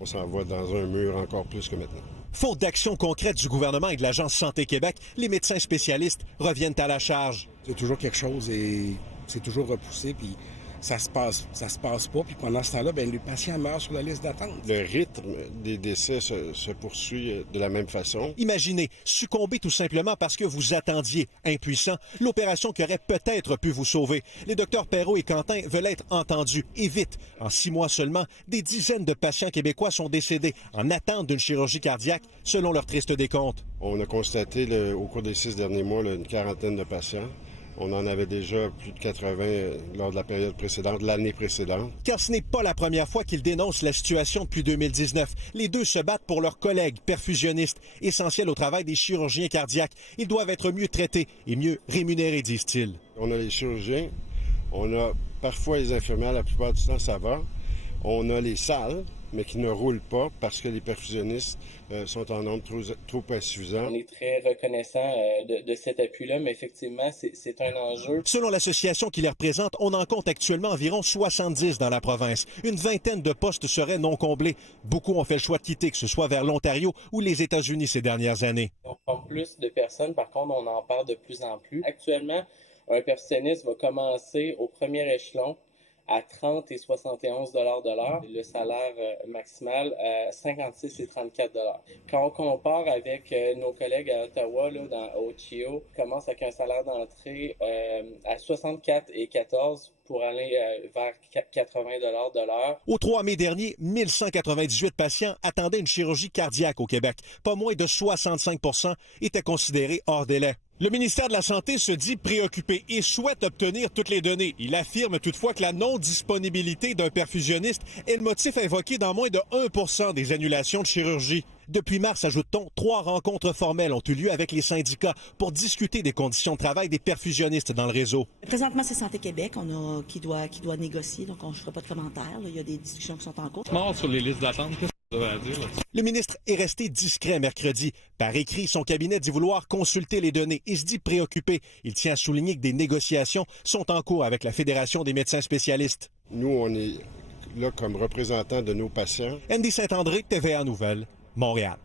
On s'en va dans un mur encore plus que maintenant. Faute d'action concrète du gouvernement et de l'Agence Santé Québec, les médecins spécialistes reviennent à la charge. C'est toujours quelque chose et c'est toujours repoussé, puis ça se passe pas. Puis pendant ce temps-là, les patients meurent sur la liste d'attente. Le rythme des décès se poursuit de la même façon. Imaginez, succomber tout simplement parce que vous attendiez, impuissant, l'opération qui aurait peut-être pu vous sauver. Les docteurs Perrault et Quentin veulent être entendus, et vite. En 6 mois seulement, des dizaines de patients québécois sont décédés en attente d'une chirurgie cardiaque, selon leur triste décompte. On a constaté au cours des 6 derniers mois une quarantaine de patients. On en avait déjà plus de 80 lors de la période précédente, l'année précédente. Car ce n'est pas la première fois qu'ils dénoncent la situation depuis 2019. Les deux se battent pour leurs collègues perfusionnistes, essentiels au travail des chirurgiens cardiaques. Ils doivent être mieux traités et mieux rémunérés, disent-ils. On a les chirurgiens, on a parfois les infirmières, la plupart du temps ça va. On a les salles, mais qui ne roulent pas parce que les perfusionnistes sont en nombre trop insuffisant. On est très reconnaissant de cet appui-là, mais effectivement, c'est un enjeu. Selon l'association qui les représente, on en compte actuellement environ 70 dans la province. Une vingtaine de postes seraient non comblés. Beaucoup ont fait le choix de quitter, que ce soit vers l'Ontario ou les États-Unis ces dernières années. On forme plus de personnes, par contre, on en parle de plus en plus. Actuellement, un perfusionniste va commencer au premier échelon à 30 et 71 $ de l'heure. Le salaire maximal, 56 et 34 $. Quand on compare avec nos collègues à Ottawa, là, au CHEO, commence avec un salaire d'entrée à 64 et 14 pour aller vers 80 $ de l'heure. Au 3 mai dernier, 1198 patients attendaient une chirurgie cardiaque au Québec. Pas moins de 65 % étaient considérés hors délai. Le ministère de la Santé se dit préoccupé et souhaite obtenir toutes les données. Il affirme toutefois que la non-disponibilité d'un perfusionniste est le motif invoqué dans moins de 1 % des annulations de chirurgie. Depuis mars, ajoute-t-on, 3 rencontres formelles ont eu lieu avec les syndicats pour discuter des conditions de travail des perfusionnistes dans le réseau. Présentement, c'est Santé Québec qui doit négocier, donc on ne fera pas de commentaires. Là. Il y a des discussions qui sont en cours. Mort sur les listes d'attente, qu'est-ce que vous avez à dire là-dessus? Le ministre est resté discret mercredi. Par écrit, son cabinet dit vouloir consulter les données et se dit préoccupé. Il tient à souligner que des négociations sont en cours avec la Fédération des médecins spécialistes. Nous, on est là comme représentants de nos patients. Andy Saint-André, TVA Nouvelles, Montréal.